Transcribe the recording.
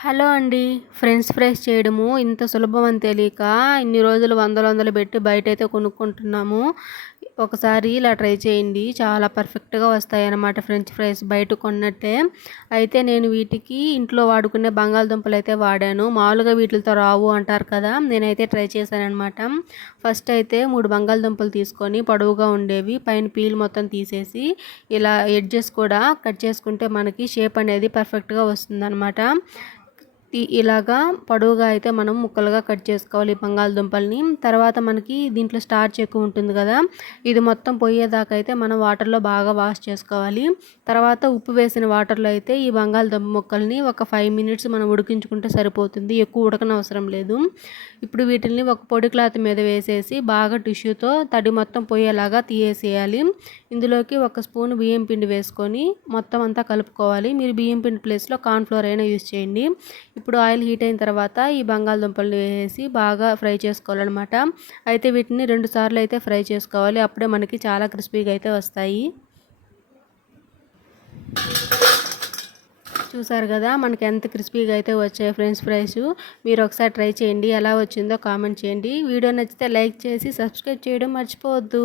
Hello అండి. French fries చేయడము ఇంత సులభం అని తెలియక ఇన్ని రోజులు వందలు వందలు పెట్టి బయటైతే కొనుక్కుంటున్నాము. ఒకసారి ఇలా ట్రై చేయండి. చాలా పర్ఫెక్ట్‌గా వస్తాయన్నమాట ఫ్రెంచ్ ఫ్రైస్ బయట కొన్నట్టే. అయితే నేను వీటికి ఇంట్లో వాడుకునే బంగాళదుంపలైతే వాడాను. మామూలుగా వీటిలతో రావు అంటారు కదా! నేనైతే ట్రై చేశాననమాట. ఫస్ట్ అయితే 3 బంగాళదుంపలు తీసుకొని పొడవుగా ఉండేవి పైన పీల్ మొత్తం తీసేసి ఇలా ఎడ్జెస్ కూడా కట్ చేసుకుంటే మనకి షేప్ అనేది పర్ఫెక్ట్‌గా వస్తుందనమాట. ఇలాగా పొడవుగా అయితే మనం ముక్కలుగా కట్ చేసుకోవాలి ఈ బంగాళదుంపల్ని. తర్వాత మనకి దీంట్లో స్టార్చ్ ఎక్కువ ఉంటుంది కదా! ఇది మొత్తం పోయేదాకా అయితే మనం వాటర్‌లో బాగా వాష్ చేసుకోవాలి. తర్వాత ఉప్పు వేసిన వాటర్‌లో అయితే ఈ బంగాళదుంప ముక్కల్ని ఒక 5 మినిట్స్ మనం ఉడికించుకుంటే సరిపోతుంది. ఎక్కువ ఉడకనవసరం లేదు. ఇప్పుడు వీటిల్ని ఒక పొడి క్లాత్ మీద వేసేసి బాగా టిష్యూతో తడి మొత్తం పోయేలాగా తీసేయాలి. ఇందులోకి ఒక స్పూన్ బియ్యం పిండి వేసుకొని మొత్తం అంతా కలుపుకోవాలి. మీరు బియ్యం పిండి ప్లేస్‌లో కార్న్ ఫ్లోర్ అయినా యూజ్ చేయండి. ఇప్పుడు ఆయిల్ హీట్ అయిన తర్వాత ఈ బంగాళదుంపల్ని వేసి బాగా ఫ్రై చేసుకోవాలన్నమాట. అయితే వీటిని 2 సార్లు అయితే ఫ్రై చేసుకోవాలి. అప్పుడే మనకి చాలా క్రిస్పీగా అయితే వస్తాయి. చూసారు కదా మనకి ఎంత క్రిస్పీగా అయితే వచ్చాయి ఫ్రెంచ్ ఫ్రైస్. మీరు ఒకసారి ట్రై చేయండి. ఎలా వచ్చిందో కామెంట్ చేయండి. వీడియో నచ్చితే లైక్ చేసి సబ్స్క్రైబ్ చేయడం మర్చిపోవద్దు.